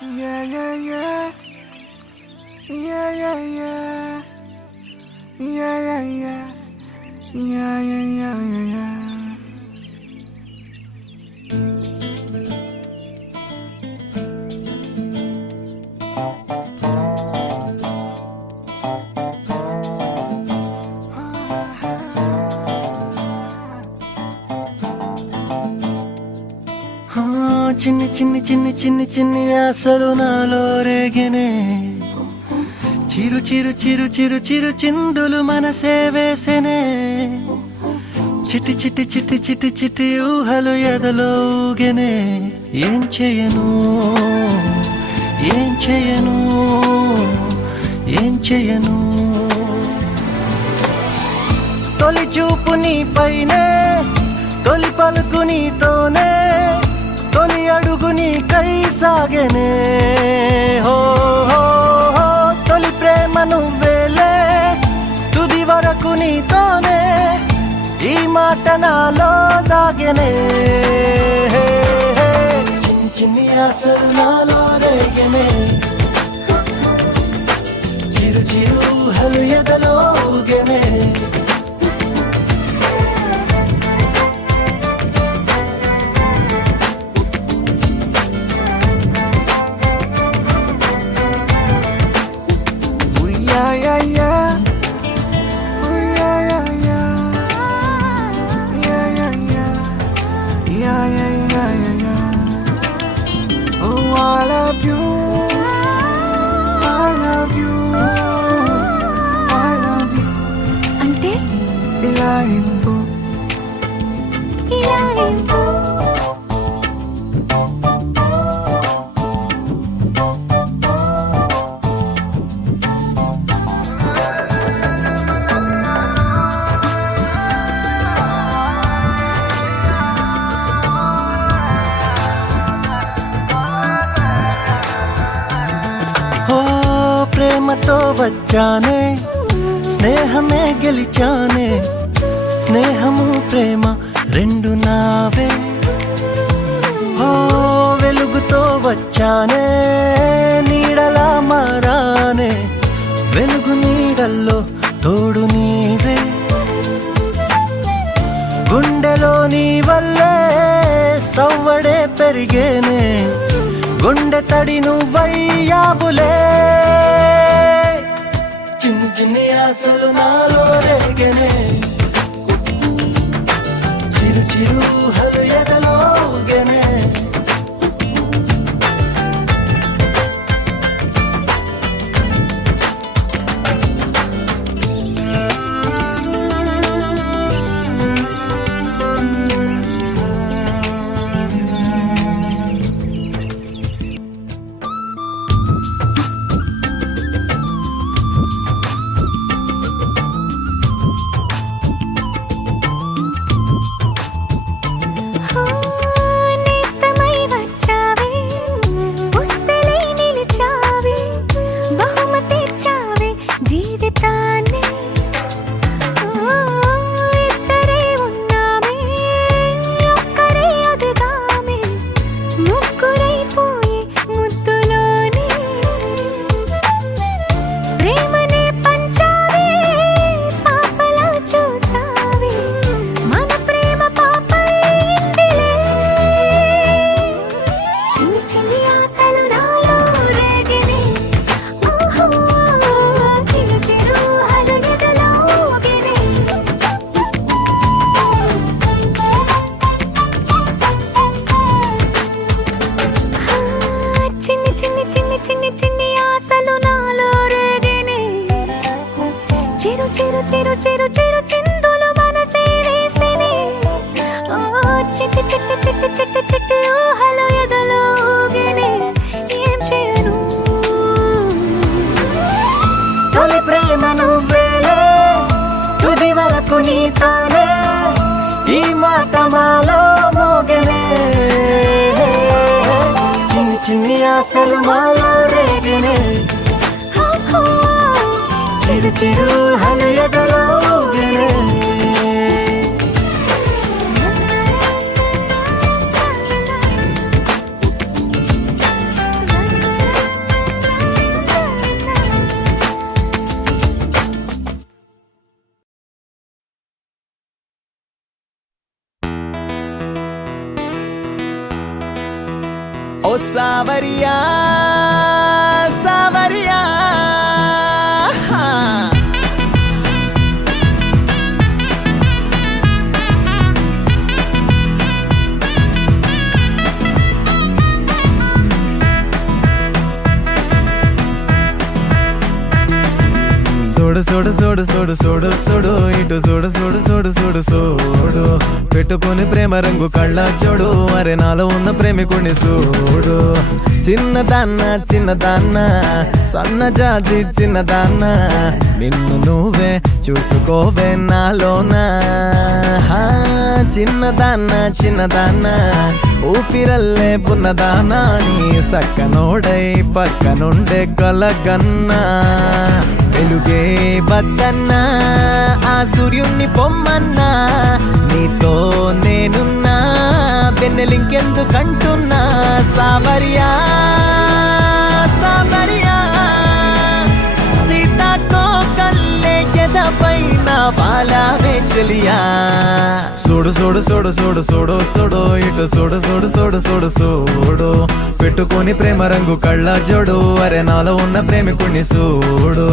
Yeah, yeah, yeah. Yeah, yeah, yeah. Yeah, yeah, yeah. Yeah, yeah, yeah, yeah, yeah. చిన్ని చిన్ని చిన్ని చిన్ని చిన్ని ఆశలు నాలో రేగినే చిరు చిరు చిరు చిరు చిరు చిందులు మనసే వేసెనే చిట్టి చిట్టి చిట్టి చిట్టి చిట్టి ఊహలు ఎదలో ఊగెనే ఏం చేయను ఏం చేయను ఏం చేయను తొలి చూపు నీ పైనే తొలి పలుకు నీతోనే తొలి అడుగు నీకై సాగెనే హో హో హో తొలి ప్రేమ నువ్వేలే తుది వరకు నీతోనే ఈ మాట నాలో దాగెనే చిన్ని చిన్ని ఆశలు నాలో రేగెనే చిరు చిరు ఊహలు ఎదలో ఊగెనే Yeah, yeah, yeah. Oh, yeah, yeah, yeah. Yeah, yeah, yeah. Yeah, yeah, yeah, yeah, yeah. Oh, I love you. I love you. I love you. Ante? Ila info. Ila info. ప్రేమతో వచ్చానే స్నేహమే గెలిచానే స్నేహము ప్రేమ రెండు నావే ఓ వెలుగుతో వచ్చానే నీడలా మారానే వెలుగు నీడల్లో తోడు నీవే గుండెలో నీ వల్లే సవ్వడే పెరిగేనే గుండె తడి నువ్వయ్యావులే చిన్ని చిన్ని ఆశలు నాలో రేగెనే చిరు చిరు ఊహలు ఎదలో ఊగెనే చిరు చిరు చిరు చిరు చిందులు మనసే వేసినే ఓ చిట్టి చిట్టి చిట్టి చిట్టి చిట్టి ఊహలు ఎదలో ఊగెనే ఏం చేయను తొలి ప్రేమ నువ్వేలే తుది వరకు నీతోనే ఈ మాట మాలో మోగెనే చిన్ని చిన్ని ఆశలు మాలో రేగెనే చిరు చిరు ఊహలు ఎదలో ఊగెనే ओ सावरिया सावरिया సోడు సోడు సోడు సోడు సోడు సోడు ఇటు సోడు సోడు సోడు సోడు సోడు పెట్టుకుని ప్రేమ రంగు కళ్ళ చూడు అరే నాలో ఉన్న ప్రేమికుని చూడు చిన్నదాన్న చిన్నదాన్న సన్నజాతి చిన్నదాన్న నిన్ను నువ్వే చూసుకోవే నాలోనా చిన్నదాన్న చిన్నదాన్న ఊపిరల్లే పున్నదానా నీ సక్కనోడై పక్కనుండే కలగన్నా వెలుగే బద్దన్నా ఆ సూర్యుణ్ణి పొమ్మన్నా నీతో నేనున్నా వెన్నెలింకెందుకంటున్నా సావరియా సావరియా సీతాతో కల్లే ఎదపైన బాలావే చెలియా సోడు సోడు సోడు సోడు సోడు సోడు ఇటు సోడు సోడు సోడు సోడు సోడు పెట్టుకొని ప్రేమ రంగు కళ్ళ జోడు అరే నాలో ఉన్న ప్రేమికుణ్ణి చూడు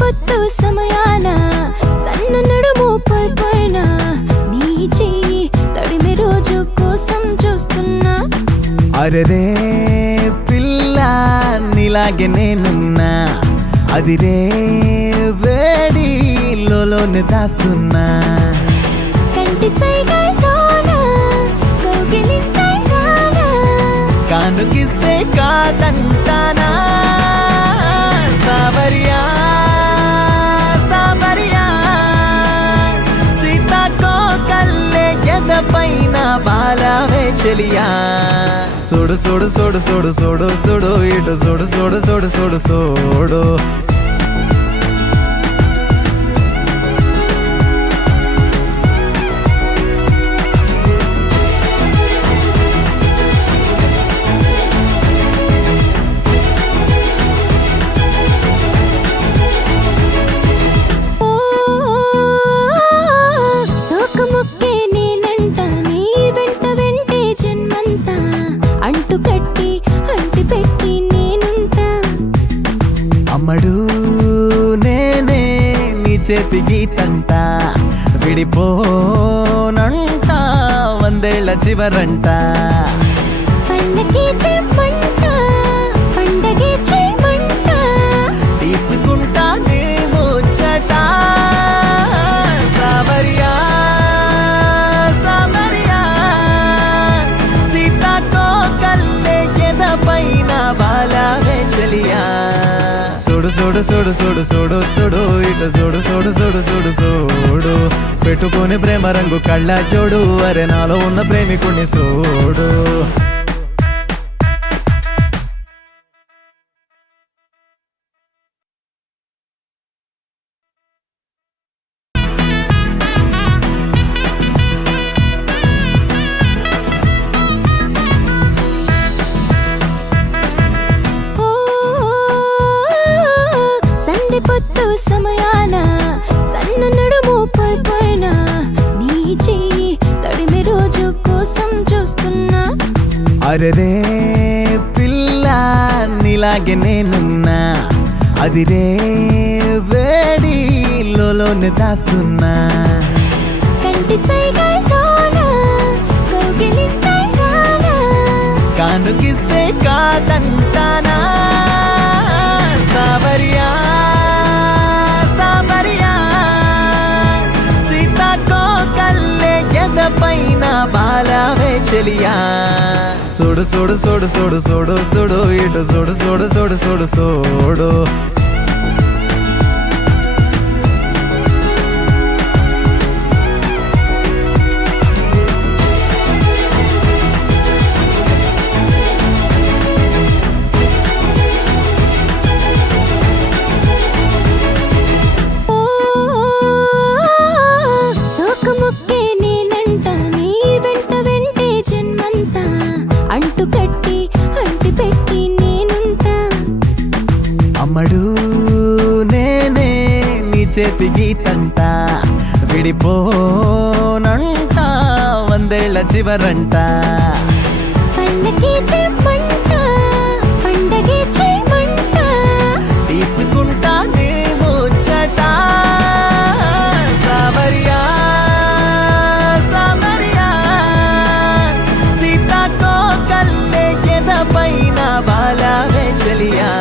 పొత్తు సమయాన సన్న నడుము పోయిపోయినా నీ చెయ్యి తడిమి రోజు కోసం చూస్తున్నా అరెరే పిల్ల నీలాగే నేనున్నా అది రే వేడి లోనే దాస్తున్నా కంటి సైగల్లోనా కౌగిలింతైనా కానుకిస్తే కాదంటానా సావరియా పైన బాలావే చెలియా సోడు సోడు సోడు సోడు సోడు సోడు ఇటు సోడు సోడు సోడు సోడు సోడు అమ్మడు నేనే నీ చేతి గీతంట విడిపోనంట వందేళ్ల చివరంట పల్లకి తెమ్మంట పండగే చేయమంట తీర్చుకుంటా నీ ముచ్చట సావరియా సావరియా సీతాతో కల్లే ఎదపైన బాలావే చెలియా సోడు సోడు సోడు సోడు సోడు సోడు ఇటు సోడు సోడు సోడు సోడు సోడు పెట్టుకుని ప్రేమ రంగు కళ్ళ చూడు అరే నాలో ఉన్న ప్రేమికుణ్ణి చూడు పొత్తు సమయాన సన్న నడుము పోయిపోయినా నీ చెయ్యి తడిమి రోజు కోసం చూస్తున్నా అరెరే పిల్ల నీలాగే నేనున్నా అది రే వేడి కొన్ని దాస్తున్నా. కంటి సైగల్లోన కౌగిలింతై రానా, కానుకిస్తే కాదంటానా. సావరియా సావరియా సీతాకోకల్లే ఎదపైన బాలవే చెలియా. చూడు చూడు చూడు చూడు చూడు చూడు ఇటు చూడు చూడు చూడు చూడు చూడు. సోకముక్కే నేనంట, నీ వెంట వెంటే జన్మంతా, అంటు కట్టి అంటి పెట్టి నేనుంటా. అమ్మడు నేనే నీ చేతి గీతంట, విడిపోనంట వందేళ్ల చివరంట. పల్లకి తెమ్మంట, పండగే చేయమంట, తీర్చుకుంటా నీ ముచ్చట. సావరియా సావరియా సీతాకోకల్లే ఎదపైన బాలవే చెలియా.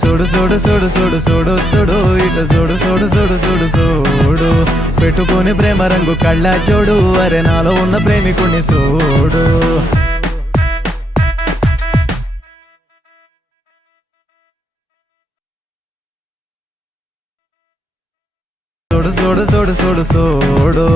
చూడు చూడు చూడు చూడు చూడు చూడు ఇటు చూడు చూడు చూడు చూడు చూడు. పెట్టుకొని ప్రేమ రంగు కళ్ళ చూడు, అరే నాలో ఉన్న ప్రేమికుని చూడు. చూడు చూడు చూడు చూడు చూడు.